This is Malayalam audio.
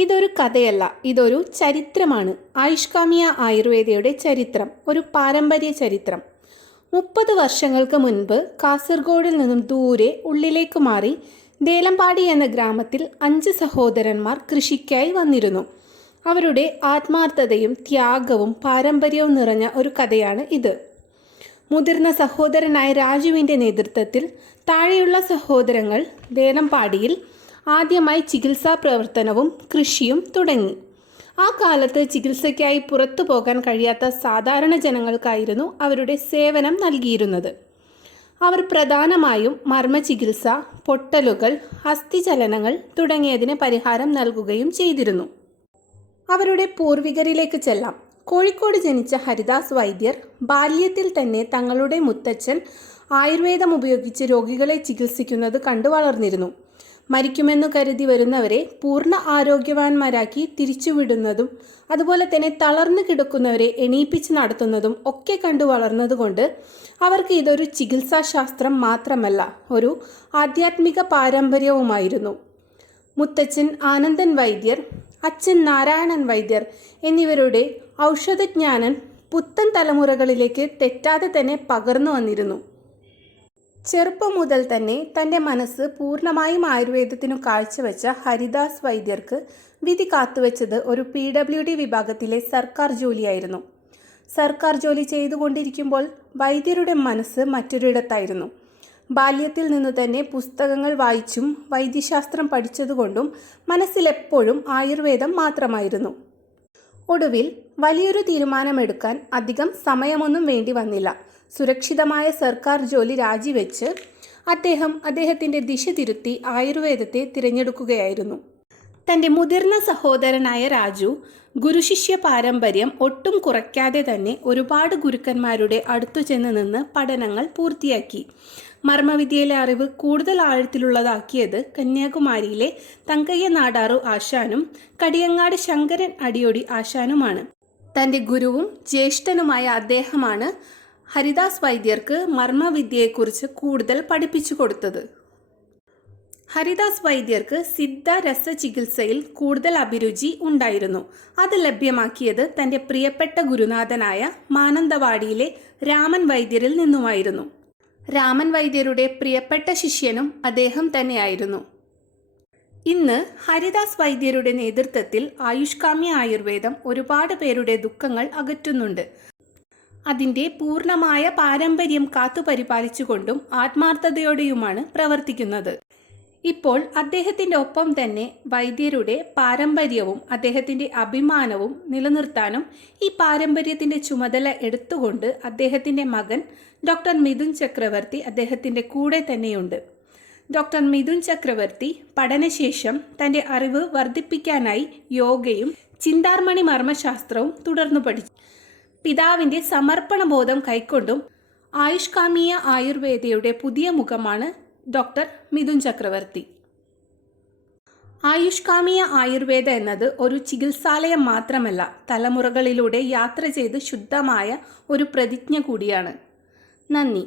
ഇതൊരു കഥയല്ല, ഇതൊരു ചരിത്രമാണ്. ആയുഷ്കാമിയ ആയുർവേദയുടെ ചരിത്രം, ഒരു പാരമ്പര്യ ചരിത്രം. 30 വർഷങ്ങൾക്ക് മുൻപ് കാസർഗോഡിൽ നിന്നും ദൂരെ ഉള്ളിലേക്ക് മാറി ദേലമ്പാടി എന്ന ഗ്രാമത്തിൽ 5 സഹോദരന്മാർ കൃഷിക്കായി വന്നിരുന്നു. അവരുടെ ആത്മാർത്ഥതയും ത്യാഗവും പാരമ്പര്യവും നിറഞ്ഞ ഒരു കഥയാണ് ഇത്. മുതിർന്ന സഹോദരനായ രാജുവിൻ്റെ നേതൃത്വത്തിൽ താഴെയുള്ള സഹോദരങ്ങൾ ദേലമ്പാടിയിൽ ആദ്യമായി ചികിത്സാ പ്രവർത്തനവും കൃഷിയും തുടങ്ങി. ആ കാലത്ത് ചികിത്സയ്ക്കായി പുറത്തു പോകാൻ കഴിയാത്ത സാധാരണ ജനങ്ങൾക്കായിരുന്നു അവരുടെ സേവനം നൽകിയിരുന്നത്. അവർ പ്രധാനമായും മർമ്മചികിത്സ, പൊട്ടലുകൾ, അസ്ഥിചലനങ്ങൾ തുടങ്ങിയതിന് പരിഹാരം നൽകുകയും ചെയ്തിരുന്നു. അവരുടെ പൂർവികരിലേക്ക് ചെല്ലാം. കോഴിക്കോട് ജനിച്ച ഹരിദാസ് വൈദ്യർ ബാല്യത്തിൽ തന്നെ തങ്ങളുടെ മുത്തച്ഛൻ ആയുർവേദം ഉപയോഗിച്ച് രോഗികളെ ചികിത്സിക്കുന്നത് കണ്ടു വളർന്നിരുന്നു. മരിക്കുമെന്നു കരുതി വരുന്നവരെ പൂർണ്ണ ആരോഗ്യവാന്മാരാക്കി തിരിച്ചുവിടുന്നതും അതുപോലെ തന്നെ തളർന്നു കിടക്കുന്നവരെ എണീപ്പിച്ച് നടത്തുന്നതും ഒക്കെ കണ്ടു വളർന്നതുകൊണ്ട് അവർക്ക് ഇതൊരു ചികിത്സാശാസ്ത്രം മാത്രമല്ല, ഒരു ആധ്യാത്മിക പാരമ്പര്യവുമായിരുന്നു. മുത്തച്ഛൻ ആനന്ദൻ വൈദ്യർ, അച്ഛൻ നാരായണൻ വൈദ്യർ എന്നിവരുടെ ഔഷധജ്ഞാനം പുത്തൻ തലമുറകളിലേക്ക് തെറ്റാതെ തന്നെ പകർന്നു വന്നിരുന്നു. ചെറുപ്പം മുതൽ തന്നെ തൻ്റെ മനസ്സ് പൂർണ്ണമായും ആയുർവേദത്തിനു കാഴ്ചവെച്ച ഹരിദാസ് വൈദ്യർക്ക് വിധി കാത്തുവെച്ചത് ഒരു PWD വിഭാഗത്തിലെ സർക്കാർ ജോലിയായിരുന്നു. സർക്കാർ ജോലി ചെയ്തുകൊണ്ടിരിക്കുമ്പോൾ വൈദ്യരുടെ മനസ്സ് മറ്റൊരിടത്തായിരുന്നു. ബാല്യത്തിൽ നിന്നു തന്നെ പുസ്തകങ്ങൾ വായിച്ചും വൈദ്യശാസ്ത്രം പഠിച്ചതുകൊണ്ടും മനസ്സിലെപ്പോഴും ആയുർവേദം മാത്രമായിരുന്നു. ഒടുവിൽ വലിയൊരു തീരുമാനമെടുക്കാൻ അധികം സമയമൊന്നും വേണ്ടി വന്നില്ല. സുരക്ഷിതമായ സർക്കാർ ജോലി രാജിവെച്ച് അദ്ദേഹത്തിൻ്റെ ദിശ തിരുത്തി ആയുർവേദത്തെ തിരഞ്ഞെടുക്കുകയായിരുന്നു. തൻ്റെ മുതിർന്ന സഹോദരനായ രാജു ഗുരുശിഷ്യ പാരമ്പര്യം ഒട്ടും കുറയ്ക്കാതെ തന്നെ ഒരുപാട് ഗുരുക്കന്മാരുടെ അടുത്തു ചെന്ന് നിന്ന് പഠനങ്ങൾ പൂർത്തിയാക്കി. മർമ്മവിദ്യയിലെ അറിവ് കൂടുതൽ ആഴത്തിലുള്ളതാക്കിയത് കന്യാകുമാരിയിലെ തങ്കയ്യ നാടാറു ആശാനും കടിയങ്ങാട് ശങ്കരൻ അടിയോടി ആശാനുമാണ്. തൻ്റെ ഗുരുവും ജ്യേഷ്ഠനുമായ അദ്ദേഹമാണ് ഹരിദാസ് വൈദ്യർക്ക് മർമ്മവിദ്യയെക്കുറിച്ച് കൂടുതൽ പഠിപ്പിച്ചു കൊടുത്തത്. ഹരിദാസ് വൈദ്യർക്ക് സിദ്ധ രസ ചികിത്സയിൽ കൂടുതൽ അഭിരുചി ഉണ്ടായിരുന്നു. അത് ലഭ്യമാക്കിയത് തൻ്റെ പ്രിയപ്പെട്ട ഗുരുനാഥനായ മാനന്തവാടിയിലെ രാമൻ വൈദ്യരിൽ നിന്നുമായിരുന്നു. രാമൻ വൈദ്യരുടെ പ്രിയപ്പെട്ട ശിഷ്യനും അദ്ദേഹം തന്നെയായിരുന്നു. ഇന്ന് ഹരിദാസ് വൈദ്യരുടെ നേതൃത്വത്തിൽ ആയുഷ്കാമ്യ ആയുർവേദം ഒരുപാട് പേരുടെ ദുഃഖങ്ങൾ അകറ്റുന്നുണ്ട്. അതിൻ്റെ പൂർണ്ണമായ പാരമ്പര്യം കാത്തുപരിപാലിച്ചുകൊണ്ടും ആത്മാർത്ഥതയോടെയുമാണ് പ്രവർത്തിക്കുന്നത്. ഇപ്പോൾ അദ്ദേഹത്തിൻ്റെ ഒപ്പം തന്നെ വൈദ്യരുടെ പാരമ്പര്യവും അദ്ദേഹത്തിൻ്റെ അഭിമാനവും നിലനിർത്താനും ഈ പാരമ്പര്യത്തിൻ്റെ ചുമതല എടുത്തുകൊണ്ട് അദ്ദേഹത്തിൻ്റെ മകൻ ഡോക്ടർ മിഥുൻ ചക്രവർത്തി അദ്ദേഹത്തിൻ്റെ കൂടെ തന്നെയുണ്ട്. ഡോക്ടർ മിഥുൻ ചക്രവർത്തി പഠനശേഷം തൻ്റെ അറിവ് വർദ്ധിപ്പിക്കാനായി യോഗയും ചിന്താർമണി മർമ്മശാസ്ത്രവും തുടർന്നു പഠിച്ചു. പിതാവിൻ്റെ സമർപ്പണബോധം കൈക്കൊണ്ടും ആയുഷ്കാമീയ ആയുർവേദയുടെ പുതിയ മുഖമാണ് ഡോക്ടർ മിഥുൻ ചക്രവർത്തി. ആയുഷ്കാമീയ ആയുർവേദ എന്നത് ഒരു ചികിത്സാലയം മാത്രമല്ല, തലമുറകളിലൂടെ യാത്ര ചെയ്ത് ശുദ്ധമായ ഒരു പ്രതിജ്ഞ കൂടിയാണ്. നന്ദി.